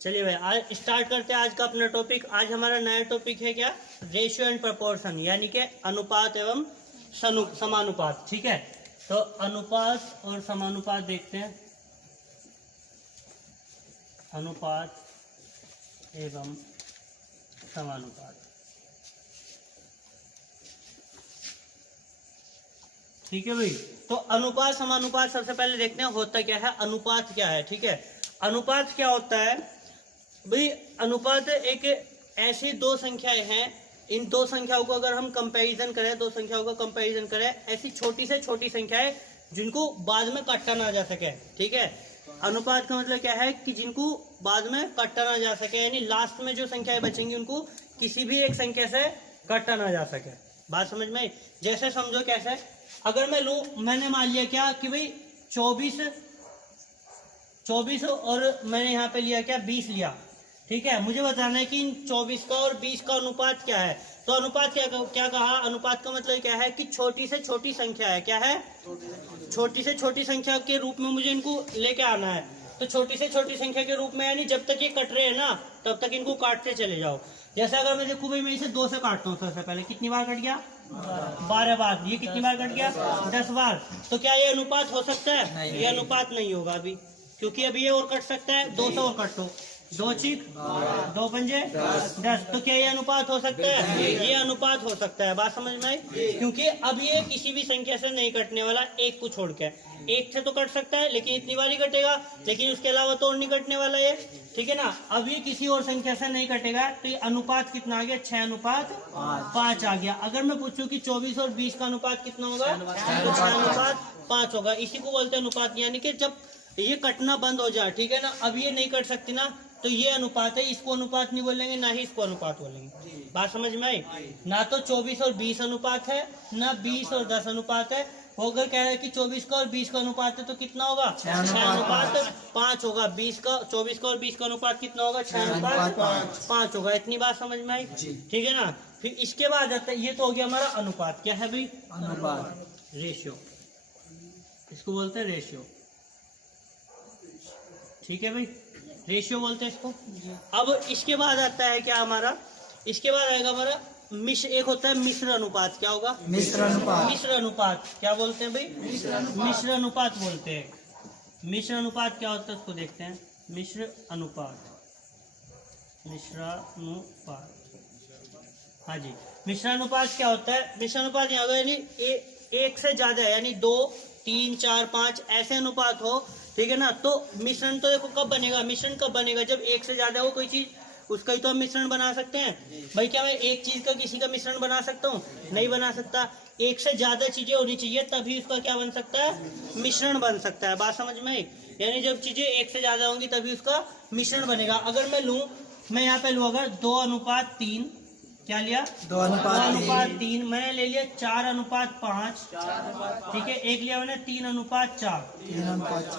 चलिए भाई आज स्टार्ट करते हैं आज का अपना टॉपिक। आज हमारा नया टॉपिक है क्या, रेशियो एंड प्रपोर्शन, यानी कि अनुपात एवं समानुपात। ठीक है, तो अनुपात और समानुपात देखते हैं। अनुपात एवं समानुपात, ठीक है भाई। तो अनुपात समानुपात सबसे पहले देखते हैं होता क्या है, अनुपात क्या है। ठीक है, अनुपात क्या होता है भाई, अनुपात एक ऐसी दो संख्याएं हैं, इन दो संख्याओं को अगर हम कंपैरिजन करें, दो संख्याओं का कंपैरिजन करें, ऐसी छोटी से छोटी संख्याएं जिनको बाद में काटा ना जा सके। ठीक है, अनुपात का मतलब क्या है कि जिनको बाद में काटा ना जा सके, यानी लास्ट में जो संख्याएं बचेंगी उनको किसी भी एक संख्या से काटा ना जा सके। बात समझ में? जैसे समझो कैसे, अगर मैं लूं, मैंने मान लिया क्या कि भाई 24 और मैंने यहाँ पे लिया क्या 20 लिया। ठीक है, मुझे बताना है कि इन 24 का और 20 का अनुपात क्या है। तो अनुपात क्या कहा, अनुपात का मतलब क्या है कि छोटी से छोटी संख्या है। क्या है? छोटी से छोटी संख्या के रूप में मुझे इनको लेके आना है। तो छोटी से छोटी संख्या के रूप में, यानी जब तक ये कट रहे हैं ना तब तक इनको काटते चले जाओ। जैसे अगर मैं देखूं भाई, मैं इसे 2 से काटता हूँ, सबसे पहले कितनी बार कट गया? 12 बार। ये कितनी बार कट गया? 10 बार। तो क्या ये अनुपात हो सकता है? ये अनुपात नहीं होगा अभी, क्योंकि अभी ये और कट सकता है। 2 से और काटो, 2 6 2 पंजे 10। तो क्या ये अनुपात हो सकता है? ये अनुपात हो सकता है। बात समझ में आई? क्योंकि अब ये किसी भी संख्या से नहीं कटने वाला, एक को छोड़ के। एक से तो कट सकता है लेकिन इतनी बार ही कटेगा, लेकिन उसके अलावा तो और नहीं कटने वाला ये। ठीक है ना, अब ये किसी और संख्या से नहीं कटेगा। तो ये अनुपात कितना आ गया? 6:5 आ गया। अगर मैं पूछूं कि 24 और 20 का अनुपात कितना होगा, तो 6:5 होगा। इसी को बोलते हैं अनुपात, यानी कि जब ये कटना बंद हो जाए। ठीक है ना, अब ये नहीं कट सकती ना, तो ये अनुपात है। इसको अनुपात नहीं बोलेंगे, ना ही इसको अनुपात बोलेंगे। बात समझ में आई? ना तो 24 और 20 अनुपात है, ना 20 और 10 अनुपात है। वो अगर कह रहे हैं कि 24 का और 20 का अनुपात है तो कितना होगा? 6:5 होगा। 24 का और 20 का अनुपात कितना होगा? 6:5 होगा। इतनी बात समझ में आई? ठीक है ना। फिर इसके बाद आता है, ये तो हो गया हमारा अनुपात। क्या है भाई? अनुपात, रेशियो। इसको बोलते हैं रेशियो। ठीक है भाई, रेशियो बोलते हैं इसको। अब इसके बाद आता है क्या हमारा, इसके बाद आएगा हमारा एक होता है मिश्र अनुपात। क्या होगा? मिश्र अनुपात। मिश्र अनुपात क्या बोलते हैं भाई? मिश्र अनुपात बोलते हैं। मिश्र अनुपात क्या होता है उसको देखते हैं। मिश्र अनुपात, मिश्रानुपात, हाँ जी। मिश्रानुपात क्या होता है? मिश्रानुपात यहाँ यानी एक से ज्यादा है, यानी 2 3 4 5 ऐसे अनुपात हो। ठीक है ना, तो मिश्रण तो देखो कब बनेगा, मिश्रण कब बनेगा? जब एक से ज्यादा हो कोई चीज, उसका ही तो हम मिश्रण बना सकते हैं भाई। क्या मैं एक चीज का किसी का मिश्रण बना सकता हूँ? नहीं बना सकता। एक से ज्यादा चीजें होनी चाहिए तभी उसका क्या बन सकता है? मिश्रण बन सकता है। बात समझ में आई? यानी जब चीजें एक से ज्यादा होंगी तभी उसका मिश्रण बनेगा। अगर मैं लूँ, मैं यहाँ पे लूँ अगर 2:3, क्या लिया? 2:3। मैंने ले लिया 4:5। ठीक है, एक लिया मैंने 3:4।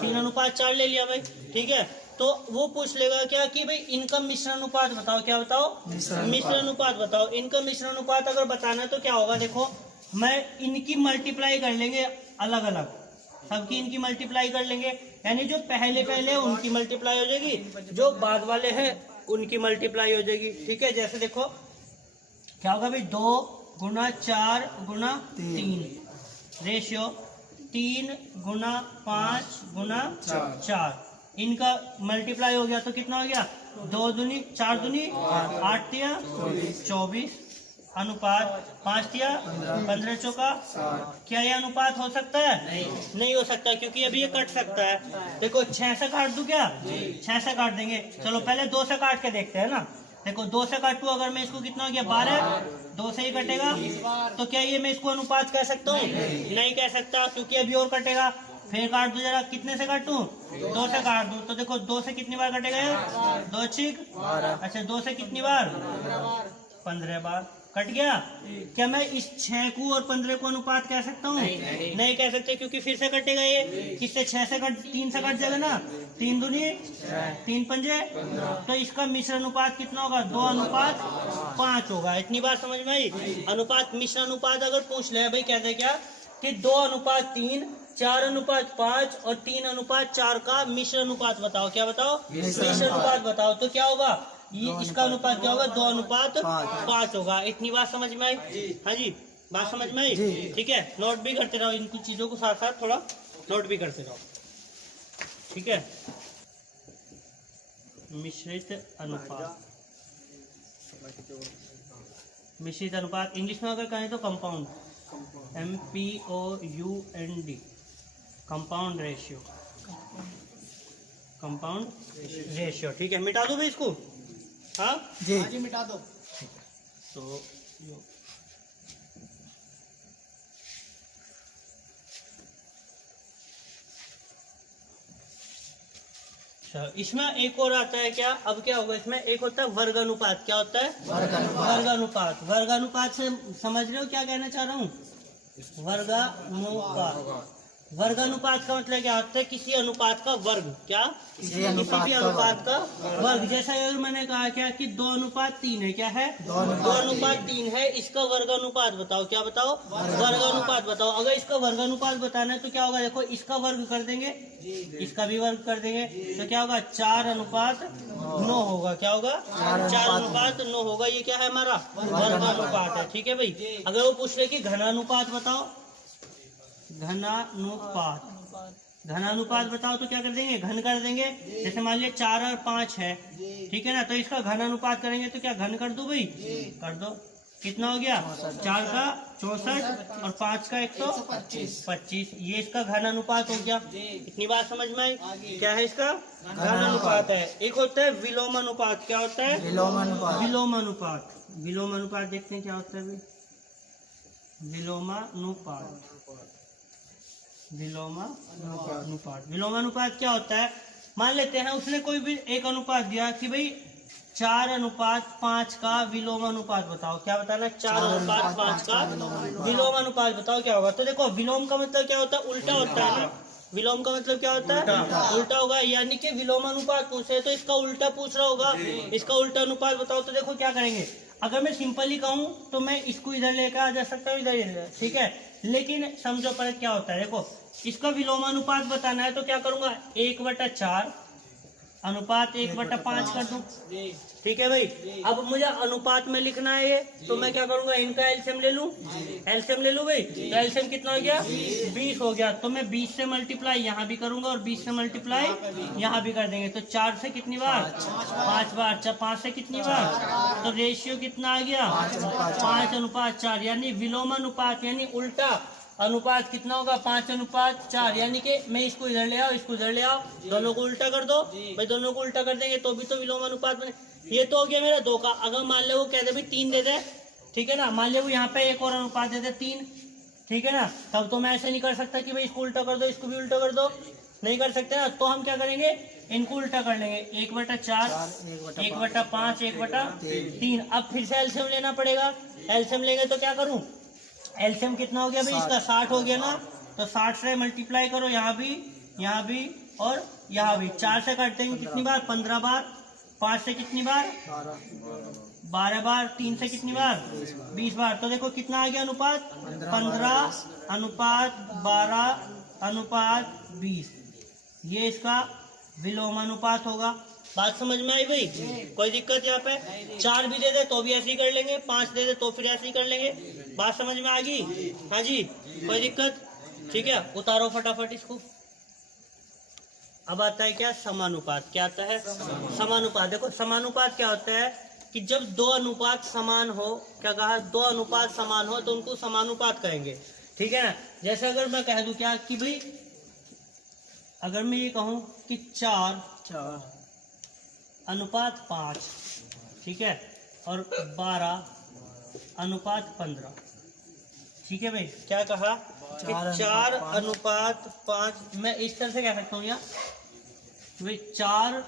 3:4 ले लिया भाई। ठीक है, तो वो पूछ लेगा क्या कि भाई इनका मिश्र अनुपात बताओ। क्या बताओ? मिश्र अनुपात बताओ। इनका मिश्र अनुपात अगर बताना है तो क्या होगा, देखो मैं इनकी मल्टीप्लाई कर लेंगे, अलग अलग सबकी इनकी मल्टीप्लाई कर लेंगे। यानी जो पहले उनकी मल्टीप्लाई हो जाएगी, जो बाद वाले हैं उनकी मल्टीप्लाई हो जाएगी। ठीक है, जैसे देखो क्या होगा भाई, 2 × 4 × 3 रेशियो 3 × 5 × 4। इनका मल्टीप्लाई हो गया तो कितना हो गया? 2 दूनी 4 दूनी 8 तिया 24 अनुपात 5 तिया 15 चौका। क्या ये अनुपात हो सकता है? नहीं हो सकता, क्योंकि अभी ये कट सकता है। देखो 6 से काट दूं क्या? 6 से काट देंगे। चलो पहले 2 से काट के देखते हैं ना। देखो 2 से काटू, अगर मैं इसको कितना हो गया 12, 2 से ही कटेगा। तो क्या ये मैं इसको अनुपात कह सकता हूँ? नहीं कह सकता, क्योंकि अभी और कटेगा। फिर काट दो जरा, कितने से काटूं? 2 से काट दूं। तो देखो 2 से कितनी बार कटेगा? 2 6 अच्छा 2 से कितनी बार? 15 बार कट गया। क्या मैं इस 6 को और 15 को अनुपात कह सकता हूँ? नहीं कह सकते, क्योंकि फिर से कटेगा ये। किससे? 6 से 3 से कट जाएगा ना। 3 दूनी 3 पंजे, तो इसका मिश्र अनुपात कितना होगा? 2:5 होगा। इतनी बात समझ में आई? अनुपात, मिश्र अनुपात अगर पूछ ले भाई, कहते क्या कि 2:3 4:5 और 3:4 का मिश्र अनुपात बताओ। क्या बताओ? मिश्र अनुपात बताओ। तो क्या होगा, ये इसका अनुपात क्या होगा? 2:5 होगा। इतनी बात समझ में आई? हाँ जी, बात समझ में आई? ठीक है, नोट भी करते रहो इन कुछ चीजों को, साथ साथ थोड़ा नोट भी करते रहो। ठीक है, मिश्रित अनुपात, मिश्रित अनुपात इंग्लिश में अगर कहें तो compound, MPOUND, compound ratio, compound ratio. ठीक है, मिटा दो भाई इसको। हाँ जी मिटा दो। तो इसमें एक और आता है क्या? अब क्या होगा इसमें? एक होता है वर्ग अनुपात। क्या होता है? वर्ग अनुपात। वर्ग अनुपात से समझ रहे हो क्या कहना चाह रहा हूँ? वर्गानुपात। वर्गानुपात का मतलब क्या होता है? किसी अनुपात का वर्ग। क्या? किसी अनुपात का वर्ग। जैसा अगर मैंने कहा क्या कि 2:3 है। क्या है? 2:3 है। इसका वर्गानुपात बताओ। क्या बताओ? वर्गानुपात बताओ। अगर इसका वर्गानुपात बताना है तो क्या होगा? देखो, इसका वर्ग कर देंगे, इसका भी वर्ग कर देंगे, तो क्या होगा? 4:9 होगा। क्या होगा? 4:9 होगा। ये क्या है? हमारा वर्गानुपात है। ठीक है भाई। अगर वो पूछ रहे कि घनानुपात बताओ, घनानुपात, घनानुपात बताओ, तो क्या कर देंगे? घन कर देंगे। जैसे मान लिया 4 और 5 है, ठीक है ना, तो इसका घनानुपात करेंगे तो क्या घन कर दो भाई? कर दो। कितना हो गया? 4 का 64 और 5 का 125। ये इसका घनानुपात हो गया। इतनी बात समझ में आई? क्या है इसका? घनानुपात है। एक होता है विलोमानुपात। क्या होता है? विलोमानुपात। विलोमानुपात देखते हैं क्या होता है भाई। विलोमानुपात, विलोमानुपात, विलोमानुपात क्या होता है? मान लेते हैं उसने कोई भी एक अनुपात दिया कि भाई 4:5 का विलोमानुपात बताओ। क्या बताना? 4:5 का विलोमानुपात बताओ। क्या होगा? तो देखो, विलोम का मतलब क्या होता है? उल्टा होता है ना। विलोम का मतलब क्या होता है? उल्टा होगा। यानी कि विलोमानुपात पूछे तो इसका उल्टा पूछ रहा होगा। इसका उल्टा अनुपात बताओ। तो देखो क्या करेंगे, अगर मैं सिंपली कहूँ तो मैं इसको इधर लेकर आ जा सकता हूँ, इधर, ठीक है। लेकिन समझो पर क्या होता है, देखो इसका विलोमानुपात बताना है तो क्या करूंगा? 1/4 अनुपात 1/5 कर दूं। ठीक है भाई। अब मुझे अनुपात में लिखना है ये, तो मैं क्या करूंगा? इनका एलसीएम ले लूं। एलसीएम ले लूं भाई। तो एलसीएम कितना हो गया? 20 हो गया। तो मैं 20 से मल्टीप्लाई यहाँ भी करूंगा और 20 से मल्टीप्लाई यहाँ भी कर देंगे। तो 4 से कितनी बार? 5 बार। 5 से कितनी बार? तो रेशियो कितना आ गया? 5:4। यानी विलोमानुपात यानी उल्टा अनुपात कितना होगा? 5:4। यानी कि मैं इसको इधर ले आओ, इसको इधर ले आओ, दोनों को उल्टा कर दो भाई। दोनों को उल्टा कर देंगे तो भी तो विलोमानुपात बने। ये तो हो गया मेरा 2 का। अगर मान लो वो कहते भाई 3 दे दे, ठीक है ना, मान लो वो यहाँ पे एक और अनुपात दे दे 3, ठीक है ना, तब तो मैं ऐसे नहीं कर सकता कि भाई इसको उल्टा कर दो, इसको भी उल्टा कर दो, नहीं कर सकते ना। तो हम क्या करेंगे? इनको उल्टा कर लेंगे। 1/4, 1/5, 1/3। अब फिर से एलसीएम लेना पड़ेगा। एलसीएम लेंगे तो क्या करूं? एलसीएम कितना हो गया भाई इसका? 60 हो गया ना। तो 60 से मल्टीप्लाई करो, यहाँ भी और यहाँ भी। 4 से काटते हैं कितनी बार? 15 बार। 5 से कितनी बार? 12 बार। 3 से कितनी बार? 20 बार। तो देखो कितना आ गया अनुपात? 15:12:20। ये इसका विलोमानुपात होगा। बात समझ में आई भाई? कोई दिक्कत यहाँ पे? 4 भी दे दे तो भी ऐसे ही कर लेंगे, 5 दे दे तो फिर ऐसे ही कर लेंगे। बात समझ में आ गई? हाँ जी, कोई दिक्कत? ठीक है, उतारो फटाफट इसको। अब आता है क्या? समानुपात। क्या आता है? समानुपात। देखो समानुपात क्या होता है कि जब 2 अनुपात समान हो, क्या कहा? 2 अनुपात समान हो तो उनको समानुपात कहेंगे। ठीक है ना। जैसे अगर मैं कह दूं क्या कि भाई, अगर मैं ये कहूं कि 4:5, ठीक है, और 12:15, ठीक है भाई। क्या कहा कि 4:5, मैं इस तरह से कह सकता हूँ यार भाई 4,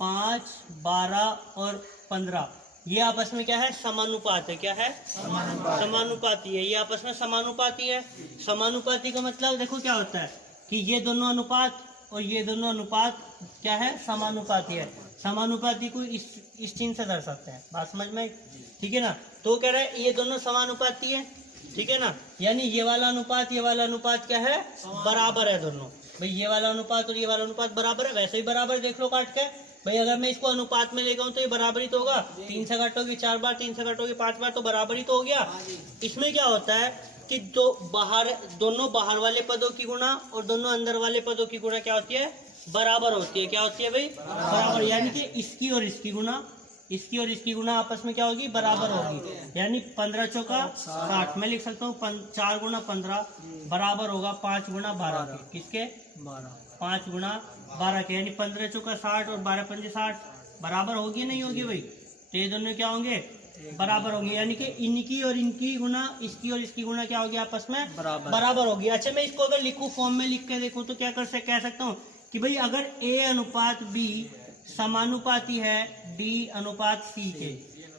5, 12 और 15 ये आपस में क्या है? समानुपात है। क्या है? समानुपाती है। ये आपस में समानुपाती है। समानुपाती का मतलब देखो क्या होता है कि ये दोनों अनुपात और ये दोनों अनुपात क्या है? समानुपाती है। समानुपाती को इस चिन्ह से दर्शाते हैं। बात समझ में? ठीक है ना। तो कह रहा है ये दोनों समानुपाती है, ठीक है ना, यानी ये वाला अनुपात क्या है, बराबर है दोनों। भाई ये वाला अनुपात और ये वाला अनुपात बराबर है, वैसे ही बराबर देख लो काट के। भाई अगर मैं इसको अनुपात में लेगा हूं तो ये बराबर ही तो होगा, 3 से काटोगे 4 बार, 3 से काटोगे 5 बार, तो बराबर ही तो हो गया। इसमें क्या होता है कि दोनों बाहर वाले पदों की गुणा और दोनों अंदर वाले पदों की गुणा क्या होती है, बराबर होती है। क्या होती है भाई, बराबर, यानी कि इसकी और इसकी गुणा आपस में क्या होगी, बराबर होगी। यानी 15 चौका 60, मैं लिख सकता हूँ 4 गुणा 15 बराबर होगा 5 गुणा 12 के, किसके, 5 गुणा 12 के, यानी 15 चौका 60 और 12 पंजे 60 बराबर होगी नहीं होगी भाई, तो ये दोनों क्या होंगे, बराबर होंगे। यानी कि इनकी और इनकी गुणा, इसकी और इसकी गुणा क्या होगी, आपस में बराबर होगी। अच्छा मैं इसको अगर लिखूं, फॉर्म में लिख के देखूं तो क्या कह सकता हूँ कि भाई अगर A अनुपात B समानुपाती है D अनुपात C के,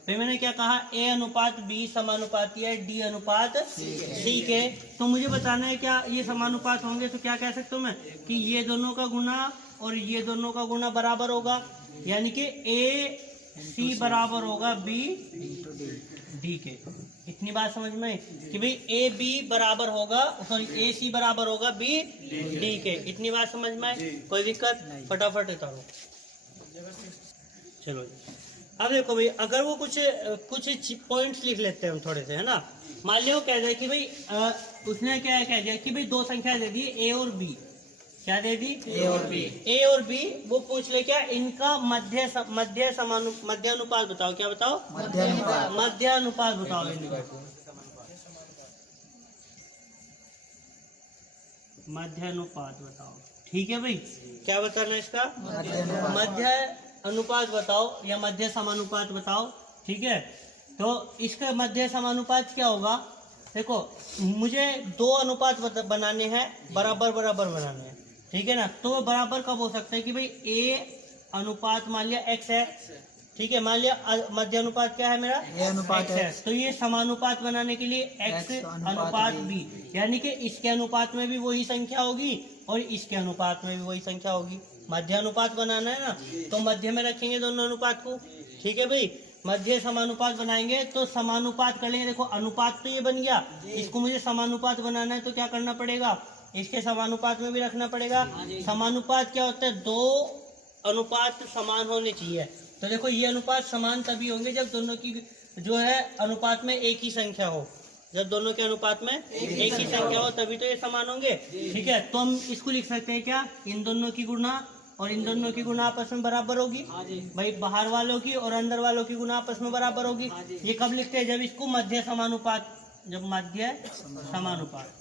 भाई मैंने क्या कहा, A अनुपात B समानुपाती है D अनुपात C के, तो मुझे बताना है क्या ये समानुपात होंगे, तो क्या कह सकता हूँ मैं कि ये दोनों का गुणा और ये दोनों का गुणा बराबर होगा, यानी कि A C बराबर होगा B D के। इतनी बात समझ में कि भाई A B बराबर होगा, सॉरी A C बराबर होगा B D के। इतनी बात समझ में, कोई दिक्कत, फटाफट उतारो। चलो अब देखो भाई, अगर वो कुछ पॉइंट्स लिख लेते हैं हम थोड़े से, है ना। मान लो कह दिया कि भाई उसने क्या कह दिया कि भाई दो संख्या दे दी A और B, क्या दे दी, A और B, वो पूछ ले क्या इनका मध्य अनुपात बताओ। क्या बताओ, मध्य अनुपात बताओ इनका, मध्य अनुपात बताओ। ठीक है भाई, क्या बताना है इसका, मध्य अनुपात बताओ या मध्य समानुपात बताओ। ठीक है, तो इसका मध्य समानुपात क्या होगा, देखो मुझे दो अनुपात बनाने हैं, बराबर बनाने हैं, ठीक है ना। तो बराबर कब हो सकता है कि भाई A अनुपात मान लिया X है, ठीक है, मान लिया मध्य अनुपात क्या है मेरा, A अनुपात X है, तो ये समानुपात बनाने के लिए X अनुपात B, यानी कि इसके अनुपात में भी वही संख्या होगी और इसके अनुपात में भी वही संख्या होगी। मध्य अनुपात बनाना है ना, तो मध्य में रखेंगे दोनों अनुपात को। ठीक है भाई, मध्य समानुपात बनाएंगे तो समानुपात कर लेंगे। देखो अनुपात तो ये बन गया, इसको मुझे समानुपात बनाना है तो क्या करना पड़ेगा, इसके समानुपात में भी रखना पड़ेगा। समानुपात क्या होता है, दो अनुपात समान होने चाहिए। तो देखो ये अनुपात समान तभी होंगे जब दोनों की जो है अनुपात में एक ही संख्या हो, जब दोनों के अनुपात में एक ही संख्या हो तभी तो ये समान होंगे। ठीक है, तो हम इसको लिख सकते हैं क्या, इन दोनों की गुणा और इन दोनों की गुणा आपस में बराबर होगी। भाई बाहर वालों की और अंदर वालों की गुणा आपस में बराबर होगी। ये कब लिखते हैं, जब इसको मध्य समानुपात, जब मध्य समानुपात।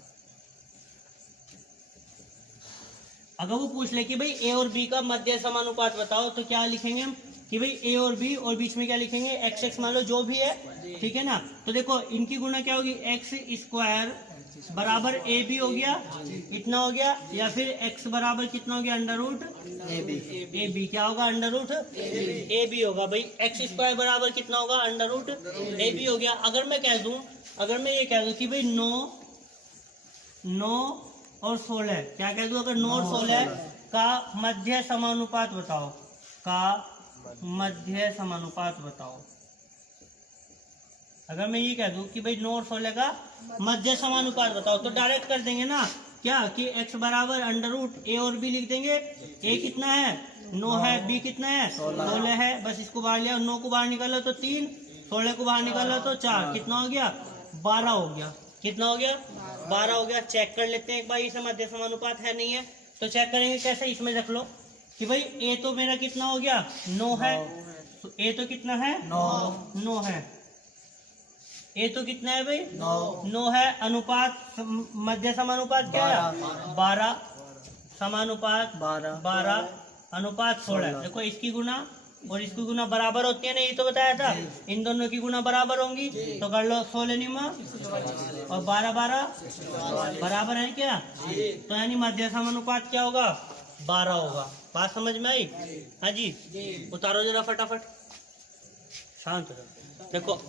अगर वो पूछ ले कि भाई A और B का मध्य समानुपात बताओ, तो क्या लिखेंगे हम कि भाई A और B और बीच में क्या लिखेंगे, x मान लो जो भी है, ठीक है ना। तो देखो इनकी गुणा क्या होगी, x स्क्वायर बराबर AB हो गया, इतना हो गया, या फिर x बराबर कितना हो गया, अंडर रूट AB, क्या होगा, अंडर रूट AB होगा। भाई x स्क्वायर बराबर कितना होगा, अंडर रूट AB हो गया। अगर मैं ये कह दूं कि भाई 9 और 16, क्या कह दूं, अगर 9 और 16 का मध्य समानुपात बताओ, मध्य समानुपात बताओ। अगर मैं ये कह दूं कि भाई 9 और 16 का मध्य समानुपात बताओ, तो डायरेक्ट कर देंगे ना क्या कि x बराबर अंडर रूट A और B लिख देंगे। A कितना है, 9 है, B कितना है, 16 है, बस इसको बाहर लिया, 9 को बाहर निकाला तो 3, 16 को बाहर निकाला तो 4, कितना हो गया, 12 हो गया। कितना हो गया, 12 हो गया। चेक कर लेते हैं एक बार, इसे मध्य समानुपात है नहीं है, तो चेक करेंगे कैसे, इसमें रख लो कि भाई A तो मेरा कितना हो गया, 9 है, तो A तो कितना है, 9 है, A तो कितना है भाई, 9 है। अनुपात मध्य समानुपात क्या है, 12, समानुपात 12 अनुपात 16। देखो इसकी गुणा और इसकी गुणा बराबर होती है ना, ये तो बताया था, इन दोनों की गुणा बराबर होंगी, तो कर लो 16 निमा और 12 बराबर है क्या, तो यानी मध्य समानुपात क्या होगा, 12 होगा। बात समझ में आई, हाँ जी, उतारो जरा फटाफट, शांत हो जाओ। देखो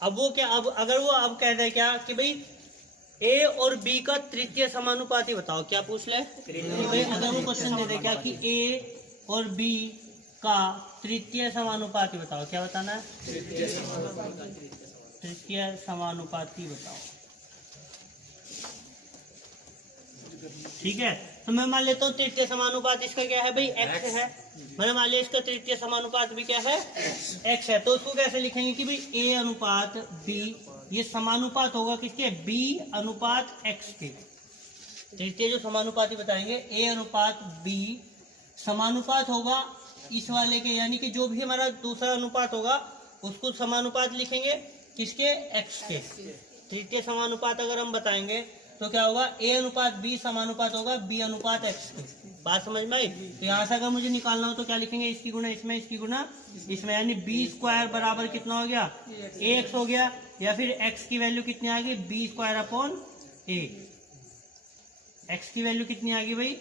अब वो क्या, अब अगर वो अब कह दे क्या कि भाई A और B का तृतीय समानुपाती बताओ, क्या पूछ ले, अगर वो क्वेश्चन दे दे क्या कि A और B का तृतीय समानुपाती बताओ, क्या बताना है, तृतीय समानुपाती बताओ। ठीक है। तो मैं मान लेता हूँ तृतीय समानुपात इसका क्या है भाई, x है। मैंने मान लिया इसका तृतीय समानुपात भी क्या है, x है। तो उसको कैसे लिखेंगे कि भाई a अनुपात b, ये समानुपात होगा किसके, b अनुपात x के। तृतीय जो समानुपाती बताएंगे a अनुपात b समानुपात होगा इस वाले के, यानी कि जो भी हमारा दूसरा अनुपात होगा उसको समानुपात लिखेंगे किसके, x के। तृतीय समानुपात अगर हम बताएंगे तो क्या होगा, a अनुपात b समानुपात होगा b अनुपात x के। बात समझ में आई। तो यहाँ से अगर मुझे निकालना हो तो क्या लिखेंगे, इसकी गुना इसमें, इसकी गुना इसमें, यानी b स्क्वायर बराबर कितना हो गया, ax हो गया। या फिर x की वैल्यू कितनी आ गई, b square upon a। x की वैल्यू कितनी आ गई भाई,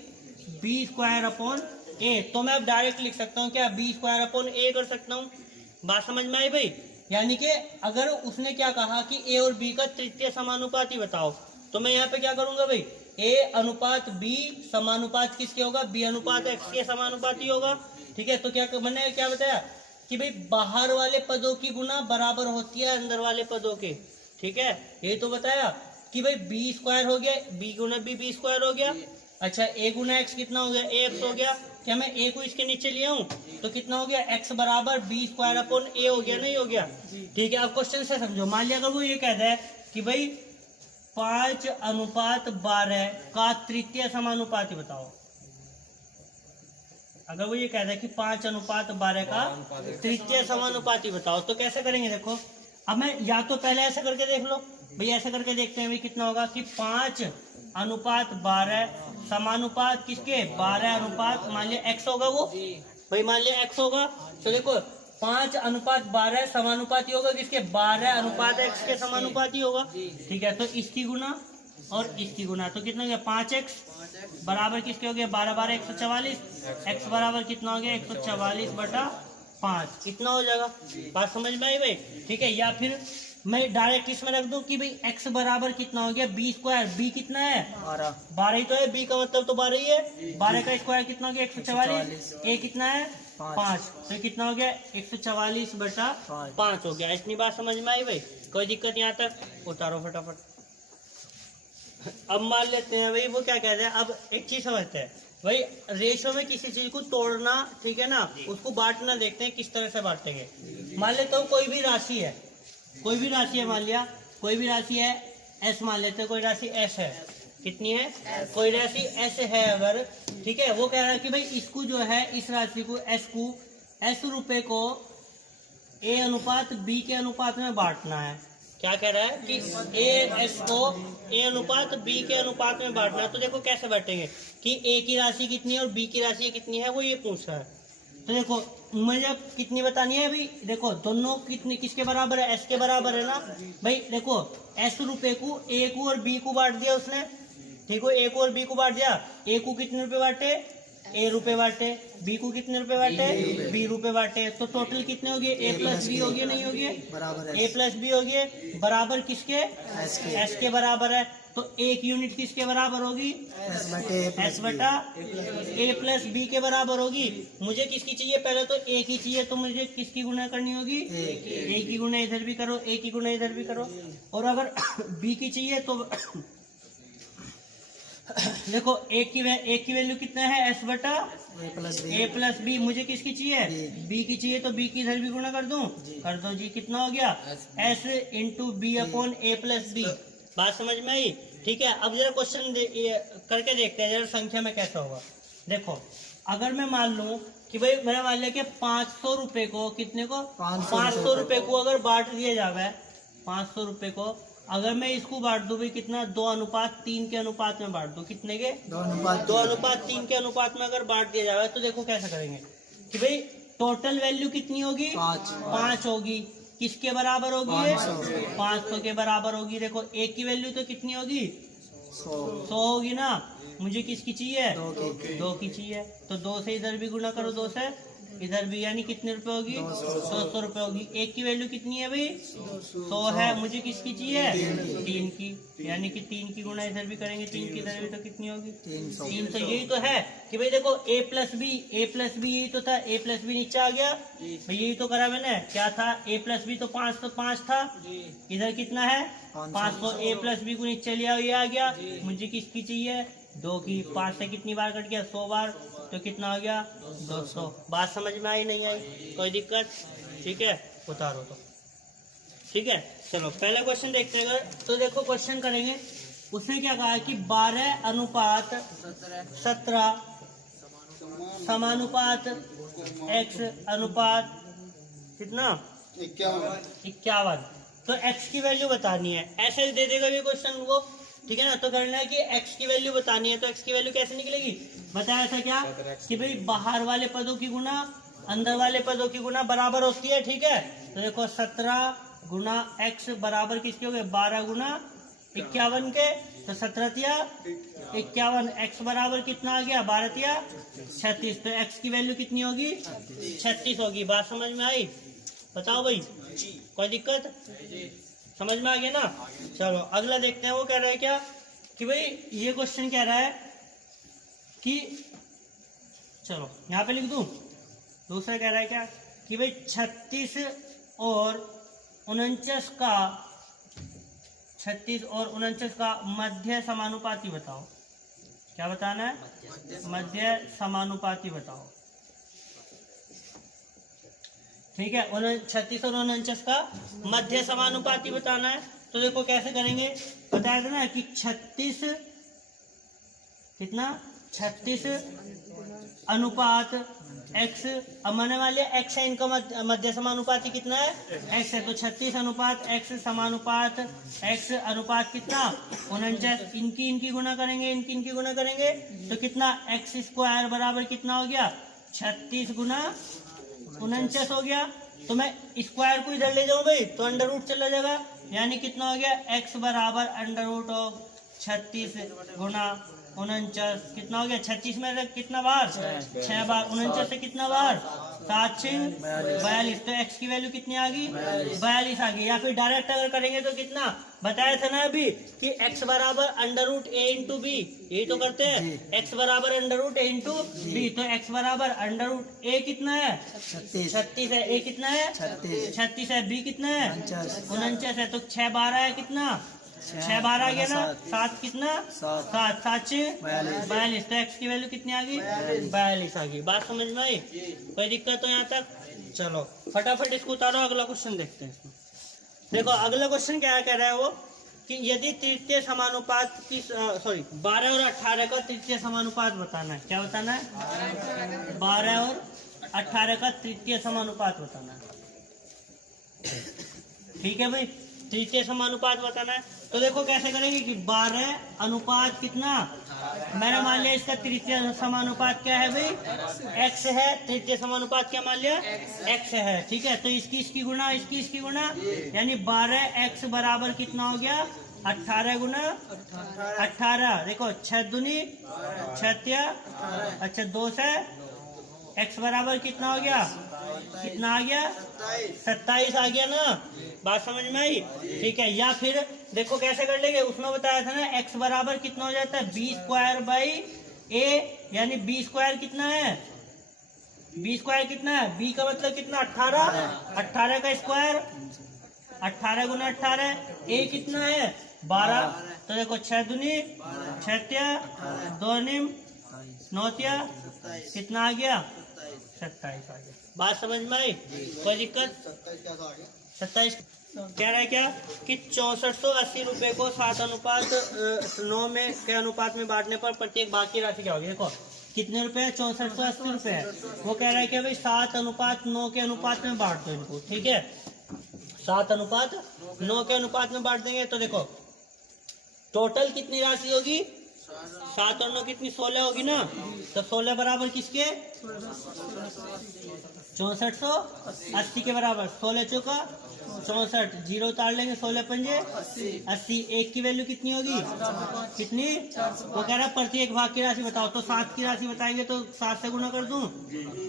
b स्क्वायर अपॉन a। तो मैं अब डायरेक्ट लिख सकता हूँ क्या, b स्क्वायर अपॉन a कर सकता हूँ। बात समझ में आई भाई। यानी कि अगर उसने क्या कहा कि a और b का तृतीय समानुपाती बताओ, तो मैं यहाँ पे क्या करूंगा भाई, a अनुपात b समानुपात किसके होगा, b अनुपात x के समानुपाती होगा। ठीक है। तो क्या मैंने क्या बताया कि भाई बाहर वाले पदों की गुना बराबर होती है अंदर वाले पदों के। ठीक है। ये तो बताया कि भाई b स्क्वायर हो गया, b गुना b स्क्वायर हो गया। अच्छा, a गुना x कितना हो गया, ax हो गया। क्या मैं a को इसके नीचे लिया हूं तो कितना हो गया, x बराबर b स्क्वायर अपॉन a हो गया, नहीं हो गया। ठीक है। अब क्वेश्चन से समझो। मान लिया अगर वो ये कहता है कि भाई 5 अनुपात 12 का तृतीय समानुपाती बताओ। अगर वो ये कहता है कि 5 अनुपात 12 का तृतीय समानुपाती बताओ, तो कैसे करेंगे, देखो अब मैं या तो पहले ऐसा करके देख लो भाई, ऐसा करके देखते हैं भाई कितना होगा कि 5 अनुपात 12 समानुपात किसके, 12 अनुपात मान लिया x होगा वो भाई, मान लिया x होगा। तो देखो 5 अनुपात 12 समानुपाती होगा किसके, 12 अनुपात x के समानुपाती होगा। ठीक है। तो इसकी गुना और इसकी गुना, तो कितना हो गया, 5x बराबर किसके हो गया, 12 12 144, x बराबर कितना हो गया 144/5, इतना हो जाएगा। बात समझ में आई भाई। ठीक है। या फिर मैं डायरेक्ट इसमें रख दूं कि भाई x बराबर कितना हो गया, b स्क्वायर, b कितना है 12 ही तो है, b का मतलब तो 12 ही है। 12 का स्क्वायर कितना हो गया 144, a कितना है 5, तो कितना हो गया 144/5 हो गया। इतनी बात समझ में आई भाई, कोई दिक्कत यहाँ तक, उतारो फटाफट। अब मान लेते हैं भाई वो क्या कहते हैं, अब एक चीज समझते हैं भाई, रेशो में किसी चीज को तोड़ना, ठीक है ना, उसको बांटना देखते हैं किस तरह से बांटेंगे। मान लेता हूँ कोई भी राशि है, कोई भी राशि है, मान लिया कोई भी राशि है s, मान लेते हैं कोई राशि s है, कितनी है, कोई राशि s है अगर, ठीक है। वो कह रहा है कि भाई इसको जो है, इस राशि को s रुपए को a अनुपात b के अनुपात में बांटना है। क्या कह रहा है कि s को a अनुपात b के अनुपात में बांटना है। तो देखो कैसे बांटेंगे कि a की राशि कितनी है और b की राशि कितनी है, वो ये पूछ रहा है। तो देखो मुझे कितनी बतानी है अभी, देखो दोनों कितनी किसके बराबर है, s के बराबर है ना भाई। देखो s रुपए को a को और b को बांट दिया उसने, ठीक है, a को और b को बांट दिया। a को कितने रुपए बांटे, a रुपए बांटे, b को कितने रुपए बांटे, b रुपए बांटे। तो टोटल कितने हो गए, a प्लस b हो गए, नहीं हो गए, a प्लस b हो गए, बराबर किसके, s के बराबर है। तो एक यूनिट किसके बराबर होगी, s बटा a प्लस b के बराबर होगी। मुझे किसकी चाहिए, पहले तो a की चाहिए, तो मुझे किसकी गुना करनी होगी, a की गुना इधर भी करो, a की गुना इधर भी करो। और अगर b की चाहिए तो देखो a की वैल्यू कितना है, s बटा a प्लस b। मुझे किसकी चाहिए, b की चाहिए, तो b की इधर भी गुणा कर दो जी, कितना हो गया s into b upon a plus b। बात समझ में आई। ठीक है। अब जरा क्वेश्चन करके देखते हैं जरा संख्या में कैसा होगा। देखो अगर मैं मान लूं कि भाई मैंने मान लिया कि 500 रुपए को, कितने को, 500 रुपए को अगर बांट दिया जावे, 500 रुपए को अगर मैं इसको बांट दूं भाई कितना, 2:3 के अनुपात में बांट दूं, कितने के, 2:3 के अनुपात में अगर बांट दिया जावे, तो देखो कैसे करेंगे कि भाई टोटल वैल्यू कितनी होगी, 5 होगी, किसके बराबर होगी, 500 के बराबर होगी। देखो एक की वैल्यू तो कितनी होगी, 100 होगी ना। मुझे किसकी चाहिए, 2 की चाहिए, तो 2 से इधर भी गुना करो, 2 से इधर भी, यानी कितने रुपए होगी, 200 रुपए होगी। एक की वैल्यू कितनी है भाई, 100 है। मुझे किसकी चाहिए, 3 की, यानी कि 3 की गुना इधर भी करेंगे, 3 की इधर भी, तो कितनी होगी 300। यही तो है कि भाई देखो a प्लस बी यही तो था, a प्लस बी नीचे आ गया भाई, यही तो करा मैंने, क्या था a प्लस बी, तो 5 था, इधर कितना है 500, a प्लस बी को नीचे लिया, ये आ गया। मुझे किसकी चाहिए, 2 की 5 से कितनी बार कट गया, 100 बार, तो कितना हो गया 200। बात समझ में आई नहीं आई, कोई दिक्कत? ठीक है, उतारो तो। ठीक है, चलो पहला क्वेश्चन देखते हैं। तो देखो क्वेश्चन करेंगे, उसने क्या कहा कि 12 अनुपात 17 समानुपात x अनुपात कितना 51, तो x की वैल्यू बतानी है। ऐसे दे देगा भी क्वेश्चन को, ठीक है ना। तो करना है कि x की वैल्यू बतानी है, तो x की वैल्यू कैसे निकलेगी, बताया था क्या कि भाई बाहर वाले पदों की गुना अंदर वाले पदों की गुना बराबर होती है। ठीक है, तो देखो 17 गुना x बराबर किसके हो गए, 12 गुना 51 के, तो 17 51, x बराबर कितना आ गया, 12 36, तो x की वैल्यू कितनी होगी 36 होगी। बात समझ में आई, बताओ भाई, कोई दिक्कत? समझ में आ गया ना। चलो अगला देखते हैं, वो कह रहा है क्या कि भाई ये क्वेश्चन कह रहा है कि, चलो यहाँ पे लिख दूं, दूसरा कह रहा है क्या कि भाई 36 और 49 का मध्य समानुपाती बताओ। क्या बताना है, मध्य समानुपाती बताओ। ठीक है, 36 और 49 का मध्य समानुपाती बताना है। तो देखो कैसे करेंगे, बताया था ना कि 36 कितना 36 अनुपात x, अब आने वाले x है, इनका मध्य समानुपाती कितना है, x है, तो 36 अनुपात x समानुपात x अनुपात कितना 49, इनकी गुना करेंगे, इनकी गुना करेंगे, तो कितना x स्क्वायर बराबर कितना हो गया 36 गुना 49 हो गया। तो मैं स्क्वायर को इधर ले जाऊं भाई, तो अंडर रूट चला जाएगा, यानी कितना हो गया x बराबर अंडर रूट ऑफ 36 गुना 49, कितना हो गया 36 में कितना बार 6 बार, 49 से कितना बार 7 6 42, तो x की वैल्यू कितनी आ गई 42 आ गई। या फिर डायरेक्ट अगर करेंगे तो कितना बताया था ना अभी कि x बराबर under root a into b, यही तो करते हैं, x बराबर under root a into b, तो x बराबर अंडर रूट a कितना है 36 है, a कितना है 36 है, b कितना है 49 है, तो 6 12 है कितना 6 12 आ गया ना, 7 कितना 7 7 42, तो x की वैल्यू कितनी आ गई 42 आ गई। बात समझ में आई, कोई दिक्कत हो यहाँ तक? चलो फटाफट इसको उतारो, अगला क्वेश्चन देखते हैं इसमें। देखो अगला क्वेश्चन क्या कह रहा है वो कि यदि तृतीय समानुपात की 12 और 18 का तृतीय समानुपात बताना है। क्या बताना है, 12 और 18 का तृतीय समानुपात बताना है। ठीक है भाई, तृतीय समानुपात बताना है। तो देखो कैसे करेंगे कि 12 अनुपात कितना, मैंने मान लिया इसका तृतीय समानुपात क्या है भाई x है, तृतीय समानुपात क्या मान लिया x है। ठीक है, तो इसकी गुना इसकी गुना, यानी 12x बराबर कितना हो गया 18 गुना 18, देखो 6 दूनी 6, अच्छा 2 से x बराबर कितना हो गया, कितना आ गया 27 आ गया ना। बात समझ में आई, ठीक है। या फिर देखो कैसे कर लेंगे, उसमें बताया था ना x बराबर कितना हो जाता है b स्क्वायर बाई a, यानी b स्क्वायर कितना है, b स्क्वायर कितना है, b का मतलब कितना 18 का स्क्वायर 18 गुना 18, a कितना है 12, तो देखो 6 दूनी 6 2 निम 9 कितना आ गया 27 आ गया। बात समझ में आई, कोई दिक्कत? 27 कह रहा है क्या कि 6480 रुपए को 7 अनुपात 9 में के अनुपात में बांटने पर प्रत्येक भाग की राशि क्या होगी। देखो कितने रुपए है, 6480 रुपए है। वो कह रहा है कि भाई 7 अनुपात 9 के अनुपात में बांट दो इनको। ठीक है, 7 अनुपात 9 के अनुपात में बांट देंगे, तो देखो टोटल कितनी राशि होगी, 7 और 9 कितनी 16 होगी ना, तो 16 बराबर किसके 6480 के बराबर, 16 चौका 64, जीरो उतार लेंगे, 16 पंजे 80, एक की वैल्यू कितनी होगी कितनी, वो कह रहा है प्रत्येक भाग की राशि बताओ। तो 7 की राशि बताएंगे तो 7 से गुना कर दूं,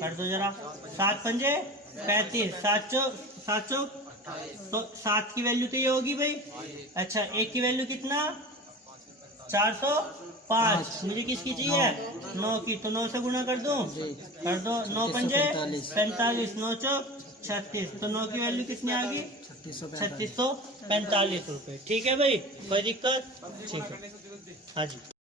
कर दो जरा, 7 पंजे 35, 7 चौक, तो 7 की वैल्यू तो ये होगी भाई। अच्छा, एक की वैल्यू कितना 405, मुझे किसकी चाहिए 9 की, तो 9 से गुना कर दूं, कर दो, 9 पंजे 45, 9 चौक 36, तो 9 की वैल्यू कितनी आ गई 3645 रुपए। ठीक है भाई, कोई दिक्कत? ठीक है, हाँ जी।